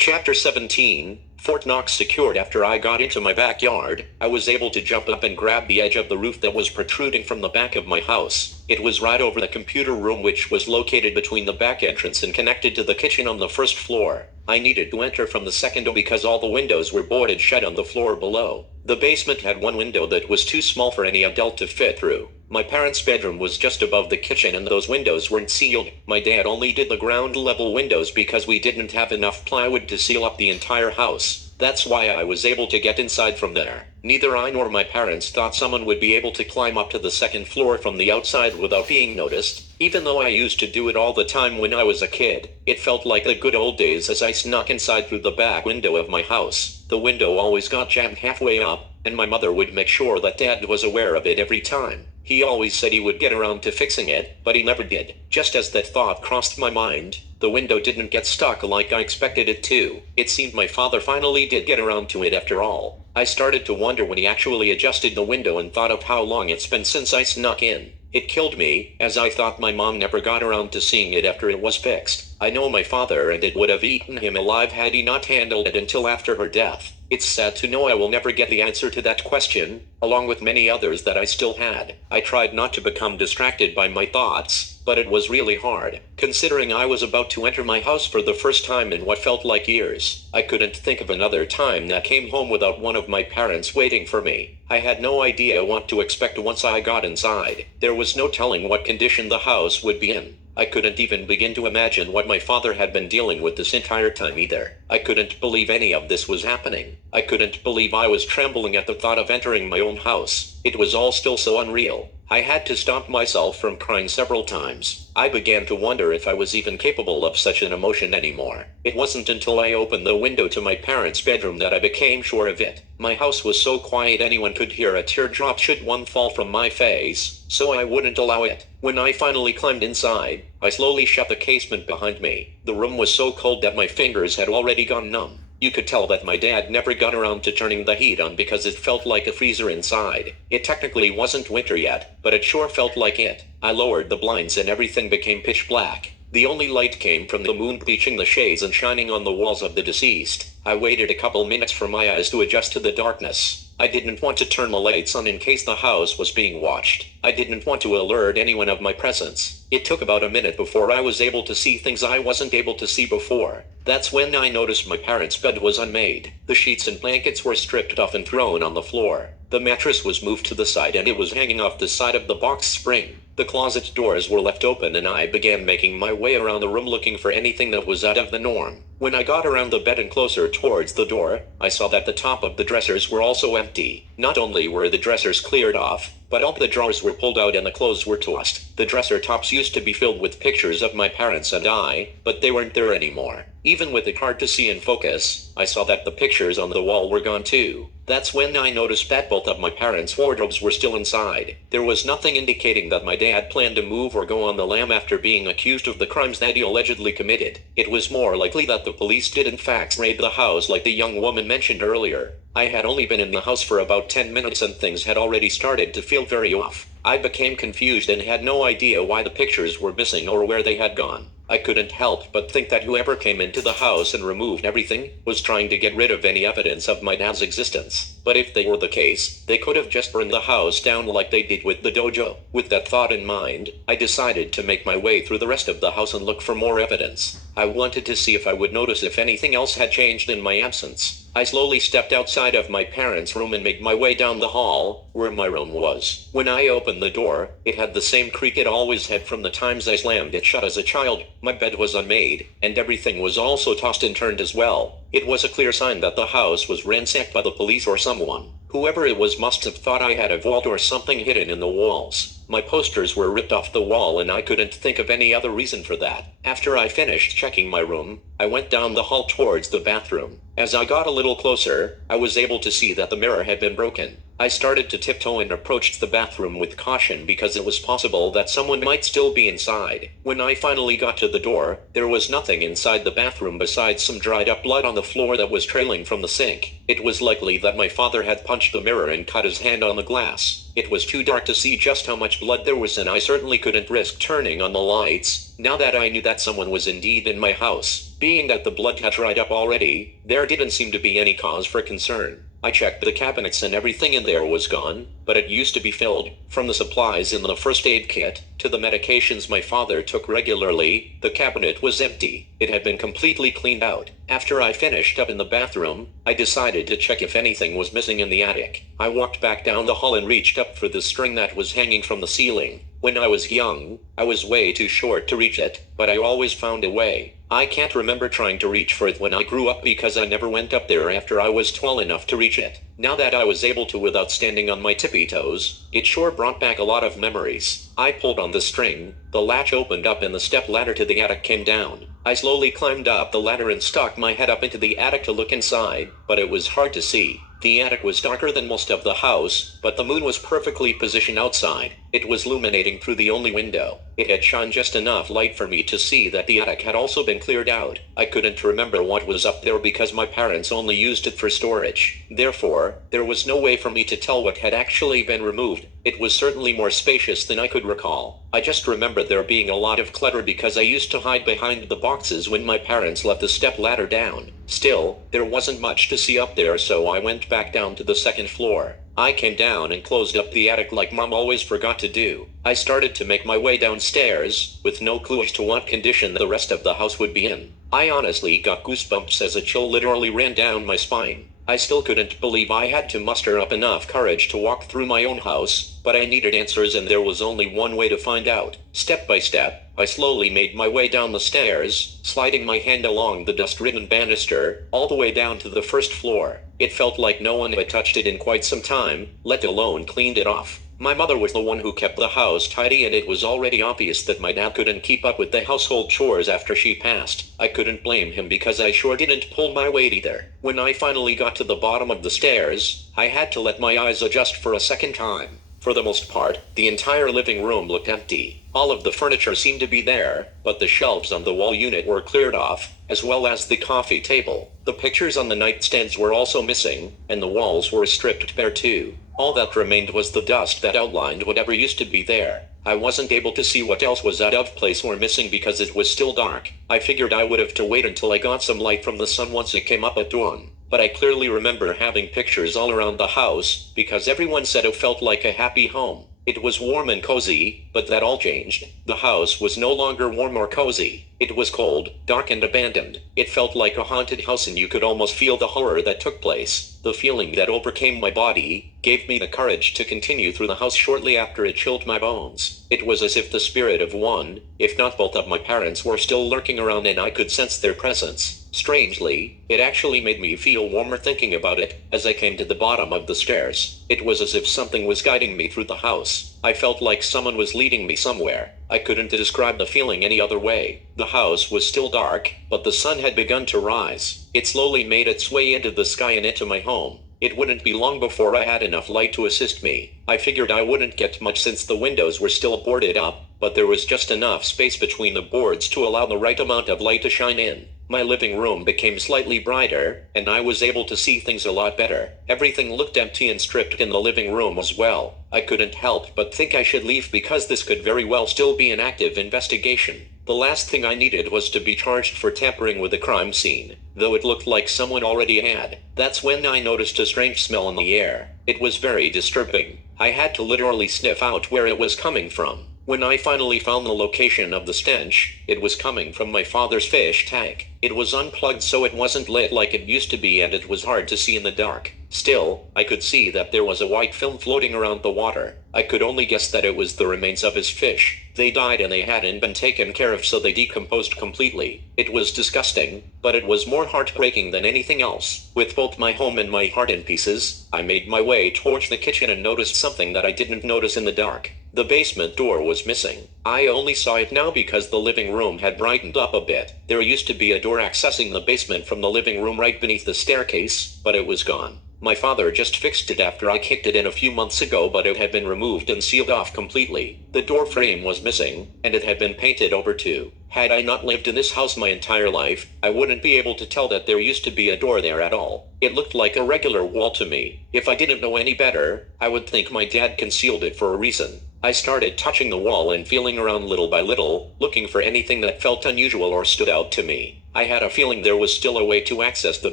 Chapter 17, Fort Knox secured. After I got into my backyard, I was able to jump up and grab the edge of the roof that was protruding from the back of my house. It was right over the computer room, which was located between the back entrance and connected to the kitchen on the first floor. I needed to enter from the second door because all the windows were boarded shut on the floor below. The basement had one window that was too small for any adult to fit through. My parents' bedroom was just above the kitchen and those windows weren't sealed. My dad only did the ground level windows because we didn't have enough plywood to seal up the entire house. That's why I was able to get inside from there. Neither I nor my parents thought someone would be able to climb up to the second floor from the outside without being noticed. Even though I used to do it all the time when I was a kid, it felt like the good old days as I snuck inside through the back window of my house. The window always got jammed halfway up, and my mother would make sure that Dad was aware of it every time. He always said he would get around to fixing it, but he never did. Just as that thought crossed my mind, the window didn't get stuck like I expected it to. It seemed my father finally did get around to it after all. I started to wonder when he actually adjusted the window and thought of how long it's been since I snuck in. It killed me, as I thought my mom never got around to seeing it after it was fixed. I know my father, and it would have eaten him alive had he not handled it until after her death. It's sad to know I will never get the answer to that question, along with many others that I still had. I tried not to become distracted by my thoughts, but it was really hard, considering I was about to enter my house for the first time in what felt like years. I couldn't think of another time that came home without one of my parents waiting for me. I had no idea what to expect once I got inside. There was no telling what condition the house would be in. I couldn't even begin to imagine what my father had been dealing with this entire time either. I couldn't believe any of this was happening. I couldn't believe I was trembling at the thought of entering my own house. It was all still so unreal. I had to stop myself from crying several times. I began to wonder if I was even capable of such an emotion anymore. It wasn't until I opened the window to my parents' bedroom that I became sure of it. My house was so quiet anyone could hear a teardrop should one fall from my face, so I wouldn't allow it. When I finally climbed inside, I slowly shut the casement behind me. The room was so cold that my fingers had already gone numb. You could tell that my dad never got around to turning the heat on because it felt like a freezer inside. It technically wasn't winter yet, but it sure felt like it. I lowered the blinds and everything became pitch black. The only light came from the moon bleaching the shades and shining on the walls of the deceased. I waited a couple minutes for my eyes to adjust to the darkness. I didn't want to turn the lights on in case the house was being watched. I didn't want to alert anyone of my presence. It took about a minute before I was able to see things I wasn't able to see before. That's when I noticed my parents' bed was unmade. The sheets and blankets were stripped off and thrown on the floor. The mattress was moved to the side and it was hanging off the side of the box spring. The closet doors were left open and I began making my way around the room looking for anything that was out of the norm. When I got around the bed and closer towards the door, I saw that the top of the dressers were also empty. Not only were the dressers cleared off, but all the drawers were pulled out and the clothes were tossed. The dresser tops used to be filled with pictures of my parents and I, but they weren't there anymore. Even with it hard to see in focus, I saw that the pictures on the wall were gone too. That's when I noticed that both of my parents' wardrobes were still inside. There was nothing indicating that my dad planned to move or go on the lam after being accused of the crimes that he allegedly committed. It was more likely that the police did in fact raid the house like the young woman mentioned earlier. I had only been in the house for about 10 minutes and things had already started to feel very off. I became confused and had no idea why the pictures were missing or where they had gone. I couldn't help but think that whoever came into the house and removed everything was trying to get rid of any evidence of my dad's existence. But if they were the case, they could have just burned the house down like they did with the dojo. With that thought in mind, I decided to make my way through the rest of the house and look for more evidence. I wanted to see if I would notice if anything else had changed in my absence. I slowly stepped outside of my parents' room and made my way down the hall, where my room was. When I opened the door, it had the same creak it always had from the times I slammed it shut as a child. My bed was unmade, and everything was also tossed and turned as well. It was a clear sign that the house was ransacked by the police or someone. Whoever it was must have thought I had a vault or something hidden in the walls. My posters were ripped off the wall and I couldn't think of any other reason for that. After I finished checking my room, I went down the hall towards the bathroom. As I got a little closer, I was able to see that the mirror had been broken. I started to tiptoe and approached the bathroom with caution because it was possible that someone might still be inside. When I finally got to the door, there was nothing inside the bathroom besides some dried up blood on the floor that was trailing from the sink. It was likely that my father had punched the mirror and cut his hand on the glass. It was too dark to see just how much blood there was and I certainly couldn't risk turning on the lights, now that I knew that someone was indeed in my house. Being that the blood had dried up already, there didn't seem to be any cause for concern. I checked the cabinets and everything in there was gone, but it used to be filled. From the supplies in the first aid kit, to the medications my father took regularly, the cabinet was empty. It had been completely cleaned out. After I finished up in the bathroom, I decided to check if anything was missing in the attic. I walked back down the hall and reached up for the string that was hanging from the ceiling. When I was young, I was way too short to reach it, but I always found a way. I can't remember trying to reach for it when I grew up because I never went up there after I was tall enough to reach it. Now that I was able to without standing on my tippy toes, it sure brought back a lot of memories. I pulled on the string, the latch opened up and the step ladder to the attic came down. I slowly climbed up the ladder and stuck my head up into the attic to look inside, but it was hard to see. The attic was darker than most of the house, but the moon was perfectly positioned outside. It was illuminating through the only window. It had shone just enough light for me to see that the attic had also been cleared out. I couldn't remember what was up there because my parents only used it for storage. Therefore, there was no way for me to tell what had actually been removed. It was certainly more spacious than I could recall. I just remember there being a lot of clutter because I used to hide behind the boxes when my parents let the step ladder down. Still, there wasn't much to see up there, so I went back down to the second floor. I came down and closed up the attic like Mom always forgot to do. I started to make my way downstairs, with no clue as to what condition the rest of the house would be in. I honestly got goosebumps as a chill literally ran down my spine. I still couldn't believe I had to muster up enough courage to walk through my own house, but I needed answers and there was only one way to find out. Step by step, I slowly made my way down the stairs, sliding my hand along the dust-ridden banister, all the way down to the first floor. It felt like no one had touched it in quite some time, let alone cleaned it off. My mother was the one who kept the house tidy, and it was already obvious that my dad couldn't keep up with the household chores after she passed. I couldn't blame him because I sure didn't pull my weight either. When I finally got to the bottom of the stairs, I had to let my eyes adjust for a second time. For the most part, the entire living room looked empty. All of the furniture seemed to be there, but the shelves on the wall unit were cleared off, as well as the coffee table. The pictures on the nightstands were also missing, and the walls were stripped bare too. All that remained was the dust that outlined whatever used to be there. I wasn't able to see what else was out of place or missing because it was still dark. I figured I would have to wait until I got some light from the sun once it came up at dawn. But I clearly remember having pictures all around the house, because everyone said it felt like a happy home. It was warm and cozy, but that all changed. The house was no longer warm or cozy. It was cold, dark and abandoned. It felt like a haunted house and you could almost feel the horror that took place. The feeling that overcame my body gave me the courage to continue through the house shortly after it chilled my bones. It was as if the spirit of one, if not both of my parents were still lurking around and I could sense their presence. Strangely, it actually made me feel warmer thinking about it as I came to the bottom of the stairs. It was as if something was guiding me through the house. I felt like someone was leading me somewhere. I couldn't describe the feeling any other way. The house was still dark, but the sun had begun to rise. It slowly made its way into the sky and into my home. It wouldn't be long before I had enough light to assist me. I figured I wouldn't get much since the windows were still boarded up, but there was just enough space between the boards to allow the right amount of light to shine in. My living room became slightly brighter, and I was able to see things a lot better. Everything looked empty and stripped in the living room as well. I couldn't help but think I should leave because this could very well still be an active investigation. The last thing I needed was to be charged for tampering with the crime scene, though it looked like someone already had. That's when I noticed a strange smell in the air. It was very disturbing. I had to literally sniff out where it was coming from. When I finally found the location of the stench, it was coming from my father's fish tank. It was unplugged so it wasn't lit like it used to be and it was hard to see in the dark. Still, I could see that there was a white film floating around the water. I could only guess that it was the remains of his fish. They died and they hadn't been taken care of, so they decomposed completely. It was disgusting, but it was more heartbreaking than anything else. With both my home and my heart in pieces, I made my way towards the kitchen and noticed something that I didn't notice in the dark. The basement door was missing. I only saw it now because the living room had brightened up a bit. There used to be a door accessing the basement from the living room right beneath the staircase, but it was gone. My father just fixed it after I kicked it in a few months ago, but it had been removed and sealed off completely. The door frame was missing, and it had been painted over too. Had I not lived in this house my entire life, I wouldn't be able to tell that there used to be a door there at all. It looked like a regular wall to me. If I didn't know any better, I would think my dad concealed it for a reason. I started touching the wall and feeling around little by little, looking for anything that felt unusual or stood out to me. I had a feeling there was still a way to access the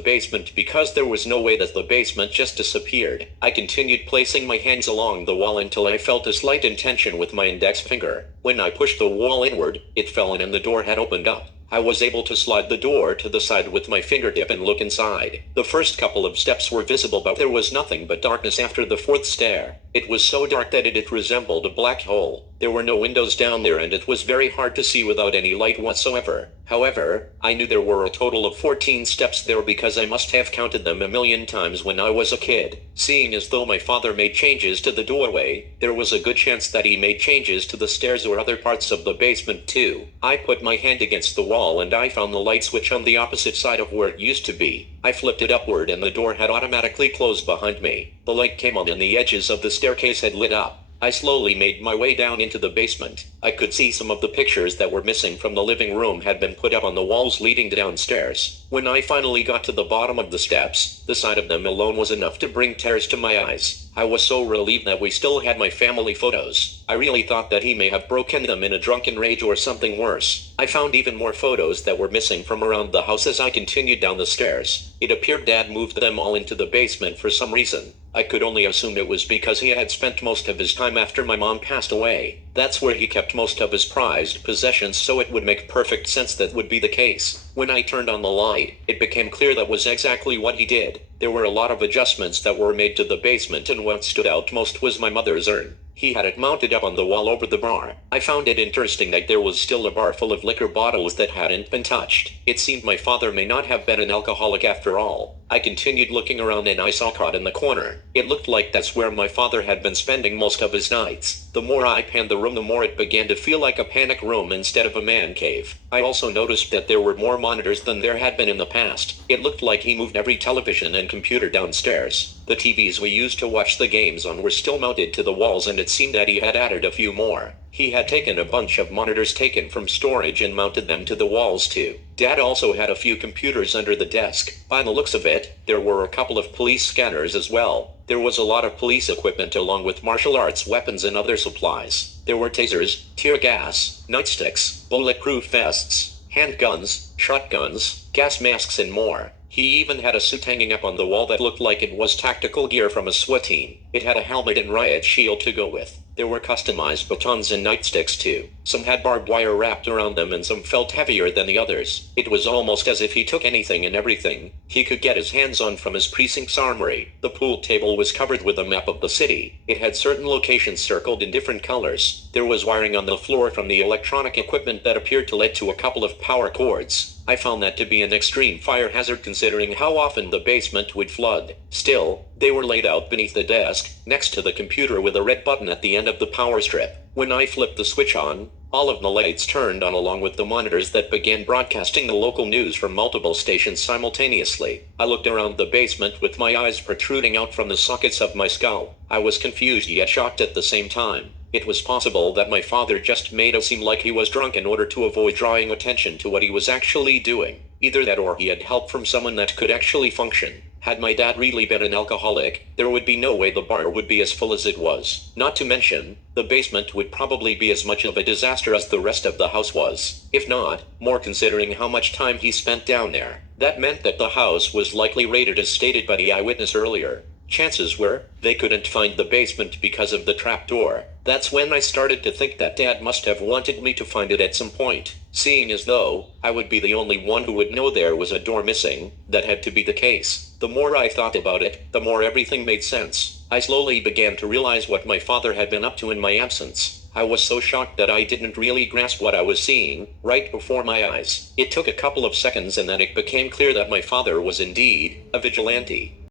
basement because there was no way that the basement just disappeared. I continued placing my hands along the wall until I felt a slight tension with my index finger. When I pushed the wall inward, it fell in and the door had opened up. I was able to slide the door to the side with my fingertip and look inside. The first couple of steps were visible, but there was nothing but darkness after the fourth stair. It was so dark that it resembled a black hole. There were no windows down there and it was very hard to see without any light whatsoever. However, I knew there were a total of 14 steps there because I must have counted them a million times when I was a kid. Seeing as though my father made changes to the doorway, there was a good chance that he made changes to the stairs or other parts of the basement too. I put my hand against the wall and I found the light switch on the opposite side of where it used to be. I flipped it upward and the door had automatically closed behind me. The light came on and the edges of the staircase had lit up. I slowly made my way down into the basement. I could see some of the pictures that were missing from the living room had been put up on the walls leading downstairs. When I finally got to the bottom of the steps, the sight of them alone was enough to bring tears to my eyes. I was so relieved that we still had my family photos. I really thought that he may have broken them in a drunken rage or something worse. I found even more photos that were missing from around the house as I continued down the stairs. It appeared Dad moved them all into the basement for some reason. I could only assume it was because he had spent most of his time after my mom passed away. That's where he kept most of his prized possessions, so it would make perfect sense that would be the case. When I turned on the light, it became clear that was exactly what he did. There were a lot of adjustments that were made to the basement, and what stood out most was my mother's urn. He had it mounted up on the wall over the bar. I found it interesting that there was still a bar full of liquor bottles that hadn't been touched. It seemed my father may not have been an alcoholic after all. I continued looking around and I saw a cot in the corner. It looked like that's where my father had been spending most of his nights. The more I panned the room, the more it began to feel like a panic room instead of a man cave. I also noticed that there were more monitors than there had been in the past. It looked like he moved every television and computer downstairs. The TVs we used to watch the games on were still mounted to the walls, and it seemed that he had added a few more. He had taken a bunch of monitors taken from storage and mounted them to the walls too. Dad also had a few computers under the desk. By the looks of it, there were a couple of police scanners as well. There was a lot of police equipment along with martial arts weapons and other supplies. There were tasers, tear gas, nightsticks, bulletproof vests, handguns, shotguns, gas masks and more. He even had a suit hanging up on the wall that looked like it was tactical gear from a SWAT team. It had a helmet and riot shield to go with. There were customized batons and nightsticks too. Some had barbed wire wrapped around them and some felt heavier than the others. It was almost as if he took anything and everything he could get his hands on from his precinct's armory. The pool table was covered with a map of the city. It had certain locations circled in different colors. There was wiring on the floor from the electronic equipment that appeared to lead to a couple of power cords. I found that to be an extreme fire hazard considering how often the basement would flood. Still, they were laid out beneath the desk, next to the computer with a red button at the end of the power strip. When I flipped the switch on, all of the lights turned on along with the monitors that began broadcasting the local news from multiple stations simultaneously. I looked around the basement with my eyes protruding out from the sockets of my skull. I was confused yet shocked at the same time. It was possible that my father just made it seem like he was drunk in order to avoid drawing attention to what he was actually doing. Either that or he had help from someone that could actually function. Had my dad really been an alcoholic, there would be no way the bar would be as full as it was. Not to mention, the basement would probably be as much of a disaster as the rest of the house was. If not, more considering how much time he spent down there. That meant that the house was likely raided as stated by the eyewitness earlier. Chances were, they couldn't find the basement because of the trapdoor. That's when I started to think that Dad must have wanted me to find it at some point. Seeing as though I would be the only one who would know there was a door missing, that had to be the case. The more I thought about it, the more everything made sense. I slowly began to realize what my father had been up to in my absence. I was so shocked that I didn't really grasp what I was seeing right before my eyes. It took a couple of seconds and then it became clear that my father was indeed a vigilante.